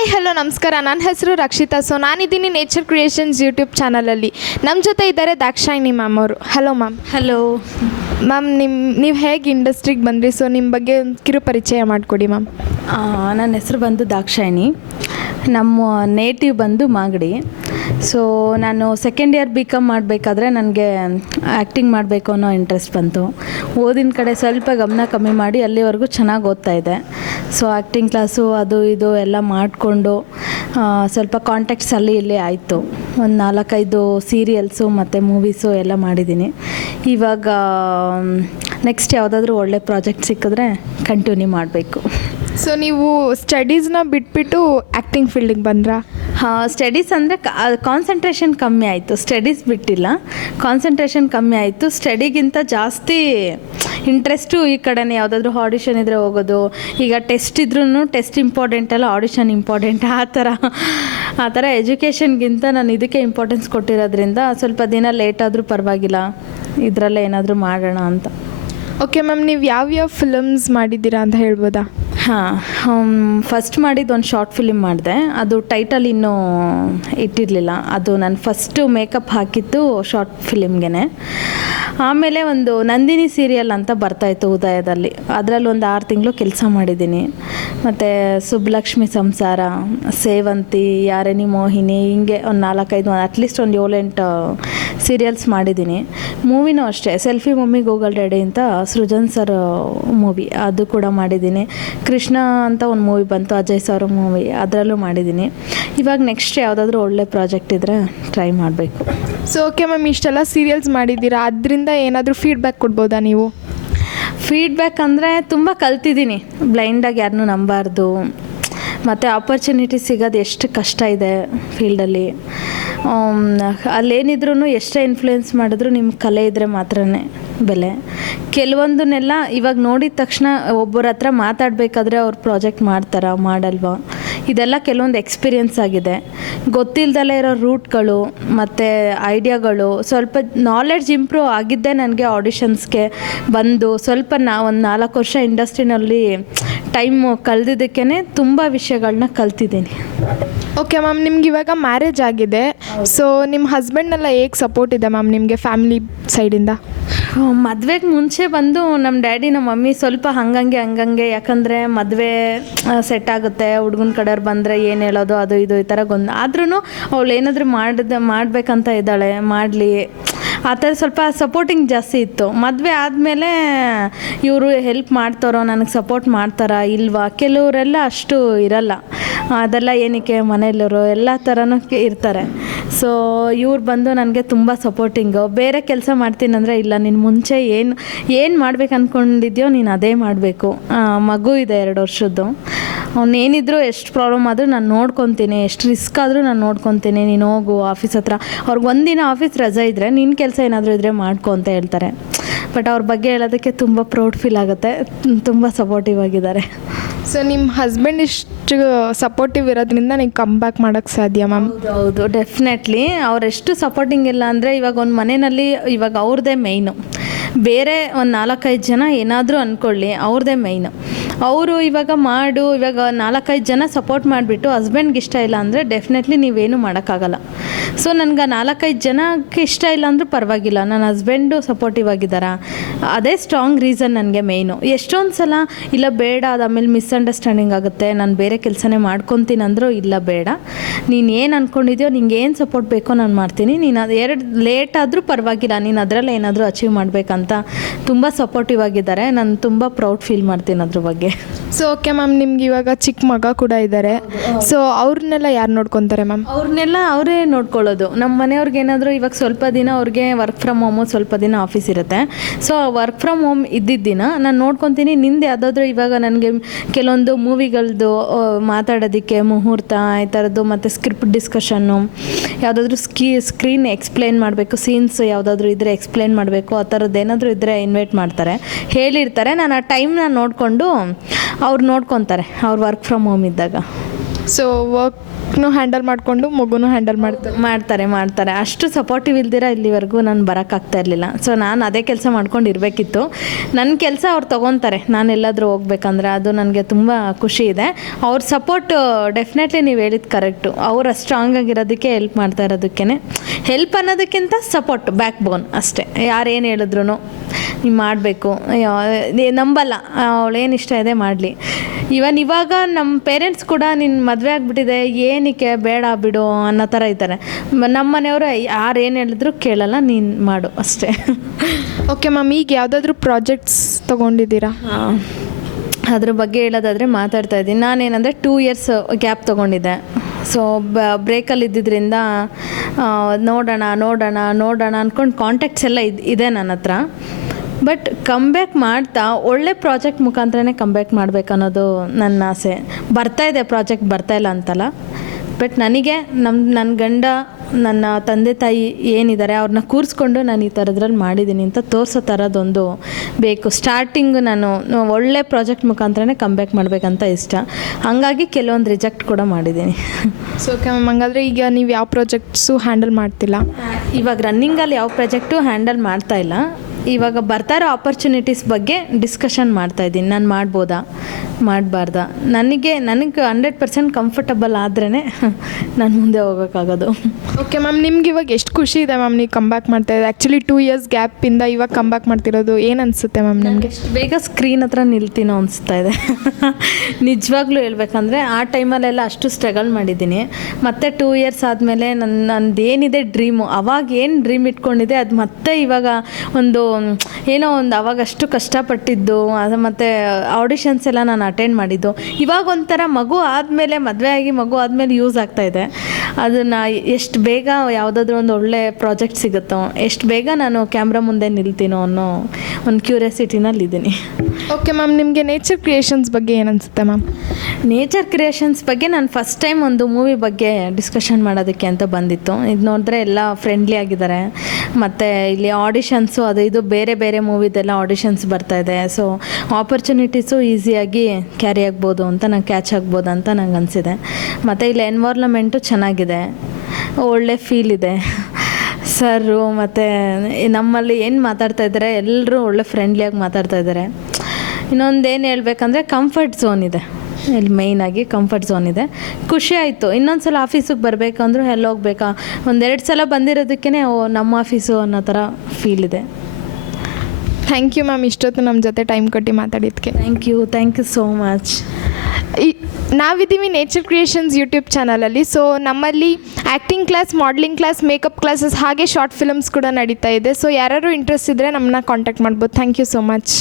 Hi hello ನಮಸ್ಕಾರ. ನನ್ನ ಹೆಸರು ರಕ್ಷಿತಾ. ಸೊ ನಾನಿದ್ದೀನಿ ನೇಚರ್ ಕ್ರಿಯೇಷನ್ಸ್ ಯೂಟ್ಯೂಬ್ ಚಾನಲಲ್ಲಿ. ನಮ್ಮ ಜೊತೆ ಇದ್ದಾರೆ ದಾಕ್ಷಾಯಿಣಿ ಮ್ಯಾಮ್ ಅವರು. Hello ma'am. ಹಲೋ ಮ್ಯಾಮ್, ನೀವು ಹೇಗೆ ಇಂಡಸ್ಟ್ರಿಗೆ ಬಂದ್ರಿ? ಸೊ ನಿಮ್ಮ ಬಗ್ಗೆ ಒಂದು ಕಿರು ಪರಿಚಯ ಮಾಡಿಕೊಡಿ ಮ್ಯಾಮ್. ನನ್ನ ಹೆಸರು ಬಂದು ದಾಕ್ಷಾಯಿಣಿ. ನಮ್ಮ ನೇಟಿವ್ ಬಂದು ಮಾಗಡಿ. ಸೊ ನಾನು ಸೆಕೆಂಡ್ ಇಯರ್ BCom ಮಾಡಬೇಕಾದ್ರೆ ನನಗೆ ಆ್ಯಕ್ಟಿಂಗ್ ಮಾಡಬೇಕು ಅನ್ನೋ ಇಂಟ್ರೆಸ್ಟ್ ಬಂತು. ಓದಿನ ಕಡೆ ಸ್ವಲ್ಪ ಗಮನ ಕಮ್ಮಿ ಮಾಡಿ ಅಲ್ಲಿವರೆಗೂ ಚೆನ್ನಾಗಿ ಓದ್ತಾಯಿದ್ದೆ. ಸೊ ಆ್ಯಕ್ಟಿಂಗ್ ಕ್ಲಾಸು ಅದು ಇದು ಎಲ್ಲ ಮಾಡಿಕೊಂಡು ಸ್ವಲ್ಪ ಕಾಂಟ್ಯಾಕ್ಟ್ಸ್ ಅಲ್ಲಿ ಇಲ್ಲಿ ಆಯಿತು. ಒಂದು 4-5 ಸೀರಿಯಲ್ಸು ಮತ್ತು ಮೂವೀಸು ಎಲ್ಲ ಮಾಡಿದ್ದೀನಿ. ಇವಾಗ ನೆಕ್ಸ್ಟ್ ಯಾವುದಾದ್ರೂ ಒಳ್ಳೆ ಪ್ರಾಜೆಕ್ಟ್ ಸಿಕ್ಕಿದ್ರೆ ಕಂಟಿನ್ಯೂ ಮಾಡಬೇಕು. ಸೊ ನೀವು ಸ್ಟಡೀಸ್ನ ಬಿಟ್ಬಿಟ್ಟು ಆ್ಯಕ್ಟಿಂಗ್ ಫೀಲ್ಡಿಗೆ ಬಂದ್ರಾ? ಸ್ಟಡೀಸ್ ಅಂದರೆ ಕಾನ್ಸಂಟ್ರೇಷನ್ ಕಮ್ಮಿ ಆಯಿತು. ಸ್ಟಡೀಸ್ ಬಿಟ್ಟಿಲ್ಲ, ಕಾನ್ಸಂಟ್ರೇಷನ್ ಕಮ್ಮಿ ಆಯಿತು. ಸ್ಟಡಿಗಿಂತ ಜಾಸ್ತಿ ಇಂಟ್ರೆಸ್ಟು ಈ ಕಡೆನೇ. ಯಾವುದಾದ್ರೂ ಆಡಿಷನ್ ಇದ್ದರೆ ಹೋಗೋದು. ಈಗ ಟೆಸ್ಟ್ ಇದ್ರೂ ಟೆಸ್ಟ್ ಇಂಪಾರ್ಟೆಂಟ್ ಅಲ್ಲ, ಆಡಿಷನ್ ಇಂಪಾರ್ಟೆಂಟ್. ಆ ಥರ ಎಜುಕೇಷನ್ಗಿಂತ ನಾನು ಇದಕ್ಕೆ ಇಂಪಾರ್ಟೆನ್ಸ್ ಕೊಟ್ಟಿರೋದ್ರಿಂದ ಸ್ವಲ್ಪ ದಿನ ಲೇಟ್ ಆದರೂ ಪರವಾಗಿಲ್ಲ, ಇದರಲ್ಲೇ ಏನಾದರೂ ಮಾಡೋಣ ಅಂತ. ಓಕೆ ಮ್ಯಾಮ್, ನೀವು ಯಾವ್ಯಾವ ಫಿಲಮ್ಸ್ ಮಾಡಿದ್ದೀರಾ ಅಂತ ಹೇಳ್ಬೋದಾ? ಫಸ್ಟ್ ಮಾಡಿದ್ದು ಒಂದು ಶಾರ್ಟ್ ಫಿಲಿಮ್ ಮಾಡಿದೆ. ಅದು ಟೈಟಲ್ ಇನ್ನೂ ಇಟ್ಟಿರಲಿಲ್ಲ. ಅದು ನಾನು ಫಸ್ಟು ಮೇಕಪ್ ಹಾಕಿದ್ದು ಶಾರ್ಟ್ ಫಿಲಿಮ್ಗೆ. ಆಮೇಲೆ ಒಂದು ನಂದಿನಿ ಸೀರಿಯಲ್ ಅಂತ ಬರ್ತಾಯಿತ್ತು ಉದಯದಲ್ಲಿ. ಅದರಲ್ಲಿ ಒಂದು 6 ತಿಂಗಳು ಕೆಲಸ ಮಾಡಿದ್ದೀನಿ. ಮತ್ತು ಸುಬ್ಬಲಕ್ಷ್ಮಿ ಸಂಸಾರ, ಸೇವಂತಿ, ಯಾರೇನಿ ಮೋಹಿನಿ, ಹಿಂಗೆ ಒಂದು 4-5 ಅಟ್ಲೀಸ್ಟ್ ಒಂದು 7-8 ಸೀರಿಯಲ್ಸ್ ಮಾಡಿದ್ದೀನಿ. ಮೂವಿನೂ ಅಷ್ಟೇ, ಸೆಲ್ಫಿ ಮಮ್ಮಿ ಗೂಗಲ್ ಡ್ಯಾಡಿ ಅಂತ ಸೃಜನ್ ಸರ್ ಮೂವಿ, ಅದು ಕೂಡ ಮಾಡಿದ್ದೀನಿ. ಕೃಷ್ಣ ಅಂತ ಒಂದು ಮೂವಿ ಬಂತು, ಅಜಯ್ ಸರ್ ಮೂವಿ, ಅದರಲ್ಲೂ ಮಾಡಿದ್ದೀನಿ. ಇವಾಗ ನೆಕ್ಸ್ಟ್ ಯಾವುದಾದ್ರೂ ಒಳ್ಳೆ ಪ್ರಾಜೆಕ್ಟ್ ಇದ್ದರೆ ಟ್ರೈ ಮಾಡಬೇಕು. ಸೊ ಓಕೆ ಮ್ಯಾಮ್, ಇಷ್ಟೆಲ್ಲ ಸೀರಿಯಲ್ಸ್ ಮಾಡಿದ್ದೀರಾ, ಅದರಿಂದ ಏನಾದರೂ ಫೀಡ್ಬ್ಯಾಕ್ ಕೊಡ್ಬೋದಾ ನೀವು? ಫೀಡ್ಬ್ಯಾಕ್ ಅಂದರೆ ತುಂಬ ಕಲ್ತಿದ್ದೀನಿ. ಬ್ಲೈಂಡಾಗಿ ಯಾರನ್ನೂ ನಂಬಾರ್ದು, ಮತ್ತು ಆಪರ್ಚುನಿಟಿ ಸಿಗೋದು ಎಷ್ಟು ಕಷ್ಟ ಇದೆ ಫೀಲ್ಡಲ್ಲಿ. ಅಲ್ಲೇನಿದ್ರೂ ಎಷ್ಟೇ ಇನ್ಫ್ಲೂಯೆನ್ಸ್ ಮಾಡಿದ್ರು ನಿಮ್ಮ ಕಲೆ ಇದ್ದರೆ ಮಾತ್ರನೇ ಬೆಲೆ. ಕೆಲವೊಂದನ್ನೆಲ್ಲ ಇವಾಗ ನೋಡಿದ ತಕ್ಷಣ ಒಬ್ಬರ ಹತ್ರ ಮಾತಾಡಬೇಕಾದ್ರೆ ಅವ್ರು ಪ್ರಾಜೆಕ್ಟ್ ಮಾಡ್ತಾರಾ, ಮಾಡಲ್ವಾ, ಇದೆಲ್ಲ ಕೆಲವೊಂದು ಎಕ್ಸ್ಪೀರಿಯೆನ್ಸ್ ಆಗಿದೆ. ಗೊತ್ತಿಲ್ಲದಲ್ಲೇ ಇರೋ ರೂಟ್ಗಳು ಮತ್ತು ಐಡಿಯಾಗಳು, ಸ್ವಲ್ಪ ನಾಲೆಡ್ಜ್ ಇಂಪ್ರೂವ್ ಆಗಿದ್ದೇ ನನಗೆ ಆಡಿಷನ್ಸ್ಗೆ ಬಂದು ಸ್ವಲ್ಪ ಒಂದು 4 ವರ್ಷ ಇಂಡಸ್ಟ್ರಿನಲ್ಲಿ ಟೈಮು ಕಳೆದಿದ್ದಕ್ಕೇ ತುಂಬ ವಿಷಯಗಳನ್ನ ಕಲ್ತಿದ್ದೀನಿ. ಓಕೆ ಮ್ಯಾಮ್, ನಿಮ್ಗೆ ಇವಾಗ ಮ್ಯಾರೇಜ್ ಆಗಿದೆ. ಸೊ ನಿಮ್ಮ ಹಸ್ಬೆಂಡ್ನೆಲ್ಲ ಹೇಗೆ ಸಪೋರ್ಟ್ ಇದೆ ಮ್ಯಾಮ್ ನಿಮಗೆ ಫ್ಯಾಮಿಲಿ ಸೈಡಿಂದ? ಮದುವೆಗೆ ಮುಂಚೆ ಬಂದು ನಮ್ಮ ಡ್ಯಾಡಿ ನಮ್ಮ ಮಮ್ಮಿ ಸ್ವಲ್ಪ ಹಂಗಂಗೆ, ಯಾಕಂದರೆ ಮದುವೆ ಸೆಟ್ ಆಗುತ್ತೆ, ಹುಡುಗನ ಕಡೆಯವ್ರು ಬಂದರೆ ಏನು ಹೇಳೋದು, ಅದು ಇದು ಈ ಥರ ಆದ್ರೂ ಅವಳು ಏನಾದರೂ ಮಾಡಬೇಕಂತ ಇದ್ದಾಳೆ, ಮಾಡಲಿ, ಆ ಥರ ಸ್ವಲ್ಪ ಸಪೋರ್ಟಿಂಗ್ ಜಾಸ್ತಿ ಇತ್ತು. ಮದುವೆ ಆದಮೇಲೆ ಇವರು ಹೆಲ್ಪ್ ಮಾಡ್ತಾರೋ, ನನಗೆ ಸಪೋರ್ಟ್ ಮಾಡ್ತಾರಾ ಇಲ್ವಾ, ಕೆಲವರೆಲ್ಲ ಅಷ್ಟು ಇರಲ್ಲ. ಅದೆಲ್ಲ ಏನಕ್ಕೆ, ಮನೆಯಲ್ಲವರು ಎಲ್ಲ ಥರನೂ ಇರ್ತಾರೆ. ಸೊ ಇವ್ರು ಬಂದು ನನಗೆ ತುಂಬ ಸಪೋರ್ಟಿಂಗು. ಬೇರೆ ಕೆಲಸ ಮಾಡ್ತೀನಿ ಅಂದರೆ, ಇಲ್ಲ ನೀನು ಮುಂಚೆ ಏನು ಮಾಡ್ಬೇಕು ಅಂದ್ಕೊಂಡಿದ್ಯೋ ನೀನು ಅದೇ ಮಾಡಬೇಕು. ಮಗು ಇದೆ 2 ವರ್ಷದ್ದು. ಅವನೇನಿದ್ರು ಎಷ್ಟು ಪ್ರಾಬ್ಲಮ್ ಆದರೂ ನಾನು ನೋಡ್ಕೊತೀನಿ, ಎಷ್ಟು ರಿಸ್ಕ್ ಆದರೂ ನಾನು ನೋಡ್ಕೊತೀನಿ. ನೀನು ಹೋಗು ಆಫೀಸ್ ಹತ್ರ, ಅವ್ರಿಗೆ ಒಂದಿನ ಆಫೀಸ್ ರಜೆ ಇದ್ದರೆ ನಿನ್ನ ಕೆಲಸ ಏನಾದರೂ ಇದ್ದರೆ ಮಾಡ್ಕೊ ಅಂತ ಹೇಳ್ತಾರೆ. ಬಟ್ ಅವ್ರ ಬಗ್ಗೆ ಹೇಳೋದಕ್ಕೆ ತುಂಬ ಪ್ರೌಡ್ ಫೀಲ್ ಆಗುತ್ತೆ. ತುಂಬ ಸಪೋರ್ಟಿವ್ ಆಗಿದ್ದಾರೆ. ಸೊ ನಿಮ್ಮ ಹಸ್ಬೆಂಡ್ ಇಷ್ಟು ಸಪೋರ್ಟಿವ್ ಇರೋದ್ರಿಂದ ನೀವು ಕಮ್ ಬ್ಯಾಕ್ ಮಾಡೋಕ್ಕೆ ಸಾಧ್ಯ ಮ್ಯಾಮ್? ಹೌದು, ಡೆಫಿನೆಟ್ಲಿ. ಅವರೆಷ್ಟು ಸಪೋರ್ಟಿಂಗ್ ಇಲ್ಲ ಅಂದರೆ, ಇವಾಗ ಒಂದು ಮನೆಯಲ್ಲಿ ಇವಾಗ ಅವ್ರದ್ದೇ ಮೇಯ್ನು. ಬೇರೆ ಒಂದು 4-5 ಜನ ಏನಾದರೂ ಅಂದ್ಕೊಳ್ಳಿ, ಅವ್ರದ್ದೇ ಮೇಯ್ನು. ಅವರು ಇವಾಗ 4-5 ಜನ ಸಪೋರ್ಟ್ ಮಾಡಿಬಿಟ್ಟು ಹಸ್ಬೆಂಡ್ಗೆ ಇಷ್ಟ ಇಲ್ಲ ಅಂದರೆ ಡೆಫಿನೆಟ್ಲಿ ನೀವೇನು ಮಾಡೋಕ್ಕಾಗಲ್ಲ. ಸೊ ನನಗೆ 4-5 ಜನಕ್ಕೆ ಇಷ್ಟ ಇಲ್ಲ ಅಂದರೂ ಪರವಾಗಿಲ್ಲ, ನನ್ನ ಹಸ್ಬೆಂಡು ಸಪೋರ್ಟಿವ್ ಆಗಿದ್ದಾರಾ, ಅದೇ ಸ್ಟ್ರಾಂಗ್ ರೀಸನ್ ನನಗೆ ಮೇಯ್ನು. ಎಷ್ಟೊಂದು ಸಲ ಇಲ್ಲ ಬೇಡ, ಅದಾದಮೇಲೆ ಮಿಸ್ಅಂಡರ್ಸ್ಟ್ಯಾಂಡಿಂಗ್ ಆಗುತ್ತೆ, ನಾನು ಬೇರೆ ಕೆಲಸನೇ ಮಾಡ್ಕೊತೀನಿ ಅಂದರೂ, ಇಲ್ಲ ಬೇಡ, ನೀನು ಏನು ಅಂದ್ಕೊಂಡಿದ್ಯೋ, ನಿಂಗೆ ಏನು ಸಪೋರ್ಟ್ ಬೇಕೋ ನಾನು ಮಾಡ್ತೀನಿ, ನೀನು ಅದು 2 ಲೇಟ್ ಆದರೂ ಪರವಾಗಿಲ್ಲ, ನೀನು ಅದರಲ್ಲಿ ಏನಾದರೂ ಅಚೀವ್ ಮಾಡಬೇಕಂತ ತುಂಬ ಸಪೋರ್ಟಿವ್ ಆಗಿದ್ದಾರೆ. ನಾನು ತುಂಬ ಪ್ರೌಡ್ ಫೀಲ್ ಮಾಡ್ತೀನಿ ಅದ್ರ ಬಗ್ಗೆ. ಸೊ ಓಕೆ ಮ್ಯಾಮ್, ನಿಮ್ಗೆ ಇವಾಗ ಚಿಕ್ಕ ಮಗ ಕೂಡ ಇದ್ದಾರೆ. ಸೊ ಅವ್ರನ್ನೆಲ್ಲ ಯಾರು ನೋಡ್ಕೊತಾರೆ ಮ್ಯಾಮ್? ಅವ್ರನ್ನೆಲ್ಲ ಅವರೇ ನೋಡ್ಕೊಳ್ಳೋದು. ನಮ್ಮ ಮನೆಯವ್ರಿಗೆ ಏನಾದರೂ ಇವಾಗ ಸ್ವಲ್ಪ ದಿನ ಅವ್ರಿಗೆ ವರ್ಕ್ ಫ್ರಮ್ ಹೋಮು, ಸ್ವಲ್ಪ ದಿನ ಆಫೀಸ್ ಇರುತ್ತೆ. ಸೊ ವರ್ಕ್ ಫ್ರಮ್ ಹೋಮ್ ಇದ್ದಿದ್ದ ದಿನ ನಾನು ನೋಡ್ಕೊತೀನಿ. ನಿಂದು ಯಾವುದಾದ್ರೂ ಇವಾಗ ನನಗೆ ಕೆಲವೊಂದು ಮೂವಿಗಳದ್ದು ಮಾತಾಡೋದಕ್ಕೆ ಮುಹೂರ್ತ ಈ ಥರದ್ದು, ಮತ್ತು ಸ್ಕ್ರಿಪ್ಟ್ ಡಿಸ್ಕಷನ್ನು, ಯಾವುದಾದ್ರೂ ಸ್ಕ್ರೀನ್ ಎಕ್ಸ್ಪ್ಲೇನ್ ಮಾಡಬೇಕು, ಸೀನ್ಸ್ ಯಾವುದಾದ್ರೂ ಇದ್ದರೆ ಎಕ್ಸ್ಪ್ಲೇನ್ ಮಾಡಬೇಕು, ಆ ಥರದ್ದು ಏನಾದರೂ ಇದ್ದರೆ ಇನ್ವೈಟ್ ಮಾಡ್ತಾರೆ, ಹೇಳಿರ್ತಾರೆ. ನಾನು ಆ ಟೈಮ್ನ ನೋಡಿಕೊಂಡು ಅವ್ರು ನೋಡ್ಕೊತಾರೆ, ಅವ್ರು ವರ್ಕ್ ಫ್ರಮ್ ಹೋಮ್ ಇದ್ದಾಗ. ಸೊ ವರ್ಕ್ನು ಹ್ಯಾಂಡಲ್ ಮಾಡಿಕೊಂಡು ಮಗುನೂ ಹ್ಯಾಂಡಲ್ ಮಾಡ್ತಾರೆ. ಮಾಡ್ತಾರೆ ಅಷ್ಟು ಸಪೋರ್ಟಿವ್ ಇಲ್ದಿರ ಇಲ್ಲಿವರೆಗೂ ನಾನು ಬರೋಕ್ಕಾಗ್ತಾ ಇರಲಿಲ್ಲ. ಸೊ ನಾನು ಅದೇ ಕೆಲಸ ಮಾಡ್ಕೊಂಡು ಇರಬೇಕಿತ್ತು. ನನ್ನ ಕೆಲಸ ಅವ್ರು ತೊಗೊತಾರೆ, ನಾನು ಎಲ್ಲಾದರೂ ಹೋಗ್ಬೇಕಂದ್ರೆ. ಅದು ನನಗೆ ತುಂಬ ಖುಷಿ ಇದೆ. ಅವ್ರ ಸಪೋರ್ಟ್ ಡೆಫಿನೆಟ್ಲಿ ನೀವು ಹೇಳಿದ್ದು ಕರೆಕ್ಟು. ಅವ್ರು ಸ್ಟ್ರಾಂಗ್ ಆಗಿರೋದಕ್ಕೆ ಹೆಲ್ಪ್ ಮಾಡ್ತಾ ಇರೋದಕ್ಕೇ. ಹೆಲ್ಪ್ ಅನ್ನೋದಕ್ಕಿಂತ ಸಪೋರ್ಟ್, ಬ್ಯಾಕ್ ಬೋನ್ ಅಷ್ಟೇ. ಯಾರೇನು ಹೇಳಿದ್ರು ನೀವು ಮಾಡಬೇಕು, ನಂಬಲ್ಲ, ಅವಳೇನು ಇಷ್ಟ ಇದೆ ಮಾಡಲಿ. ಇವಾಗ ನಮ್ಮ ಪೇರೆಂಟ್ಸ್ ಕೂಡ ನಿನ್ನ ಮದುವೆ ಆಗಿಬಿಟ್ಟಿದೆ ಏನಕ್ಕೆ ಬೇಡ ಬಿಡು ಅನ್ನೋ ಥರ ಇದ್ದಾರೆ. ನಮ್ಮ ಮನೆಯವರು ಯಾರು ಏನು ಹೇಳಿದ್ರು ಕೇಳಲ್ಲ, ನೀನು ಮಾಡು ಅಷ್ಟೇ. ಓಕೆ ಮ್ಯಾಮ್, ಈಗ ಯಾವುದಾದ್ರೂ ಪ್ರಾಜೆಕ್ಟ್ಸ್ ತೊಗೊಂಡಿದ್ದೀರಾ? ಅದ್ರ ಬಗ್ಗೆ ಹೇಳೋದಾದರೆ ಮಾತಾಡ್ತಾ ಇದ್ದೀನಿ. ನಾನೇನಂದರೆ 2 years ಗ್ಯಾಪ್ ತೊಗೊಂಡಿದ್ದೆ. ಸೊ ಬ್ರೇಕಲ್ಲಿ ಇದ್ದಿದ್ದರಿಂದ ನೋಡೋಣ ಅಂದ್ಕೊಂಡು ಕಾಂಟ್ಯಾಕ್ಟ್ಸ್ ಎಲ್ಲ ಇದೆ ನನ್ನ ಹತ್ರ. ಬಟ್ ಕಮ್ಬ್ಯಾಕ್ ಮಾಡ್ತಾ ಒಳ್ಳೆ ಪ್ರಾಜೆಕ್ಟ್ ಮುಖಾಂತರನೇ ಕಮ್ಬ್ಯಾಕ್ ಮಾಡಬೇಕು ಅನ್ನೋದು ನನ್ನ ಆಸೆ. ಬರ್ತಾಯಿದೆ ಪ್ರಾಜೆಕ್ಟ್, ಬರ್ತಾಯಿಲ್ಲ ಅಂತಲ್ಲ. ಬಟ್ ನನಗೆ ನನ್ನ ಗಂಡ, ನನ್ನ ತಂದೆ ತಾಯಿ ಏನಿದ್ದಾರೆ ಅವ್ರನ್ನ ಕೂರಿಸ್ಕೊಂಡು ನಾನು ಈ ಥರದ್ರಲ್ಲಿ ಮಾಡಿದ್ದೀನಿ ಅಂತ ತೋರಿಸೋ ಥರದೊಂದು ಬೇಕು. ಸ್ಟಾರ್ಟಿಂಗ್ ನಾನು ಒಳ್ಳೆ ಪ್ರಾಜೆಕ್ಟ್ ಮುಖಾಂತರನೇ ಕಮ್ಬ್ಯಾಕ್ ಮಾಡಬೇಕಂತ ಇಷ್ಟ. ಹಾಗಾಗಿ ಕೆಲವೊಂದು ರಿಜೆಕ್ಟ್ ಕೂಡ ಮಾಡಿದ್ದೀನಿ. ಸೊ ಓಕೆ ಮ್ಯಾಮ್, ಹಂಗಾದರೆ ಈಗ ನೀವು ಯಾವ ಪ್ರಾಜೆಕ್ಟ್ಸು ಹ್ಯಾಂಡಲ್ ಮಾಡ್ತಿಲ್ಲ? ಇವಾಗ ರನ್ನಿಂಗಲ್ಲಿ ಯಾವ ಪ್ರಾಜೆಕ್ಟು ಹ್ಯಾಂಡಲ್ ಮಾಡ್ತಾಯಿಲ್ಲ. ಇವಾಗ ಬರ್ತಾ ಇರೋ ಆಪರ್ಚುನಿಟೀಸ್ ಬಗ್ಗೆ ಡಿಸ್ಕಷನ್ ಮಾಡ್ತಾಯಿದ್ದೀನಿ. ನಾನು ಮಾಡ್ಬೋದಾ, ಮಾಡಬಾರ್ದಾ, ನನಗೆ 100% ಕಂಫರ್ಟಬಲ್ ಆದ್ರೇ ನಾನು ಮುಂದೆ ಹೋಗೋಕ್ಕಾಗೋದು. ಓಕೆ ಮ್ಯಾಮ್, ನಿಮ್ಗೆ ಇವಾಗ ಎಷ್ಟು ಖುಷಿ ಇದೆ ಮ್ಯಾಮ್ ನೀವು ಕಮ್ಬ್ಯಾಕ್ ಮಾಡ್ತಾಯಿದ್ದೆ? ಆ್ಯಕ್ಚುಲಿ 2 years ಗ್ಯಾಪಿಂದ ಇವಾಗ ಕಮ್ಬ್ಯಾಕ್ ಮಾಡ್ತಿರೋದು ಏನು ಅನಿಸುತ್ತೆ ಮ್ಯಾಮ್ ನಿಮಗೆ? ಬೇಗ ಸ್ಕ್ರೀನ್ ಹತ್ರ ನಿಲ್ತೀನೋ ಅನಿಸ್ತಾ ಇದೆ. ನಿಜವಾಗ್ಲೂ ಹೇಳ್ಬೇಕಂದ್ರೆ ಆ ಟೈಮಲ್ಲೆಲ್ಲ ಅಷ್ಟು ಸ್ಟ್ರಗಲ್ ಮಾಡಿದ್ದೀನಿ. ಮತ್ತು 2 years ಆದಮೇಲೆ ನಂದೇನಿದೆ ಡ್ರೀಮು, ಅವಾಗ ಏನು ಡ್ರೀಮ್ ಇಟ್ಕೊಂಡಿದೆ ಅದು ಮತ್ತೆ ಇವಾಗ ಏನೋ ಒಂದು ಅವಾಗಷ್ಟು ಕಷ್ಟಪಟ್ಟಿದ್ದು, ಅದು ಮತ್ತು ಆಡಿಷನ್ಸ್ ಎಲ್ಲ ನಾನು ಅಟೆಂಡ್ ಮಾಡಿದ್ದು. ಇವಾಗ ಒಂಥರ ಮದುವೆ ಆಗಿ ಮಗು ಆದಮೇಲೆ ಯೂಸ್ ಆಗ್ತಾಯಿದೆ. ಅದನ್ನು ಎಷ್ಟು ಬೇಗ ಯಾವುದಾದ್ರೂ ಒಂದು ಒಳ್ಳೆ ಪ್ರಾಜೆಕ್ಟ್ ಸಿಗುತ್ತೋ, ಎಷ್ಟು ಬೇಗ ನಾನು ಕ್ಯಾಮ್ರಾ ಮುಂದೆ ನಿಲ್ತೀನೋ ಅನ್ನೋ ಒಂದು ಕ್ಯೂರಿಯಾಸಿಟಿನಲ್ಲಿದ್ದೀನಿ. ಓಕೆ ಮ್ಯಾಮ್, ನಿಮಗೆ ನೇಚರ್ ಕ್ರಿಯೇಷನ್ಸ್ ಬಗ್ಗೆ ಏನು ಅನಿಸುತ್ತೆ ಮ್ಯಾಮ್? ನೇಚರ್ ಕ್ರಿಯೇಷನ್ಸ್ ಬಗ್ಗೆ ನಾನು ಫಸ್ಟ್ ಟೈಮ್ ಒಂದು ಮೂವಿ ಬಗ್ಗೆ ಡಿಸ್ಕಷನ್ ಮಾಡೋದಕ್ಕೆ ಅಂತ ಬಂದಿತ್ತು. ಇದು ನೋಡಿದ್ರೆ ಎಲ್ಲ ಫ್ರೆಂಡ್ಲಿ ಆಗಿದ್ದಾರೆ. ಮತ್ತು ಇಲ್ಲಿ ಆಡಿಷನ್ಸು ಅದು ಇದು ಬೇರೆ ಬೇರೆ ಮೂವಿದೆಲ್ಲ ಆಡಿಷನ್ಸ್ ಬರ್ತಾಯಿದೆ. ಸೊ ಆಪರ್ಚುನಿಟೀಸು ಈಸಿಯಾಗಿ ಕ್ಯಾರಿ ಆಗ್ಬೋದು ಅಂತ, ನಂಗೆ ಕ್ಯಾಚ್ ಆಗ್ಬೋದು ಅಂತ ನಂಗೆ ಅನಿಸಿದೆ. ಮತ್ತು ಇಲ್ಲಿ ಎನ್ವೈರ್ನಮೆಂಟು ಚೆನ್ನಾಗಿದೆ, ಒಳ್ಳೆ ಫೀಲ್ ಇದೆ. ಸರು ಮತ್ತು ನಮ್ಮಲ್ಲಿ ಏನು ಮಾತಾಡ್ತಾ ಇದ್ದಾರೆ ಎಲ್ಲರೂ ಒಳ್ಳೆ ಫ್ರೆಂಡ್ಲಿಯಾಗಿ ಮಾತಾಡ್ತಾ ಇದ್ದಾರೆ. ಇನ್ನೊಂದೇನು ಹೇಳ್ಬೇಕಂದ್ರೆ ಕಂಫರ್ಟ್ ಝೋನ್ ಇದೆ ಇಲ್ಲಿ, ಮೇಯ್ನಾಗಿ ಕಂಫರ್ಟ್ ಝೋನ್ ಇದೆ. ಖುಷಿ ಆಯಿತು. ಇನ್ನೊಂದು ಸಲ ಆಫೀಸಿಗೆ ಬರಬೇಕಂದ್ರೂ ಎಲ್ಲಿ ಹೋಗ್ಬೇಕಾ, 1-2 ಸಲ ಬಂದಿರೋದಕ್ಕೇ ನಮ್ಮ ಆಫೀಸು ಅನ್ನೋ ಥರ ಫೀಲ್ ಇದೆ. ಥ್ಯಾಂಕ್ ಯು ಮ್ಯಾಮ್, ಇಷ್ಟೊತ್ತು ನಮ್ಮ ಜೊತೆ ಟೈಮ್ ಕೊಟ್ಟು ಮಾತಾಡಿದ್ದಕ್ಕೆ. Thank you so much. ನಾವಿದ್ದೀವಿ ನೇಚರ್ ಕ್ರಿಯೇಷನ್ಸ್ ಯೂಟ್ಯೂಬ್ ಚಾನಲಲ್ಲಿ. ಸೊ ನಮ್ಮಲ್ಲಿ acting class, modelling class, makeup classes ಹಾಗೆ ಶಾರ್ಟ್ ಫಿಲ್ಮ್ಸ್ ಕೂಡ ನಡೀತಾ ಇದೆ. ಸೊ ಯಾರು ಇಂಟ್ರೆಸ್ಟ್ ಇದ್ದರೆ ನಮ್ಮನ್ನ ಕಾಂಟ್ಯಾಕ್ಟ್ ಮಾಡ್ಬೋದು. Thank you so much.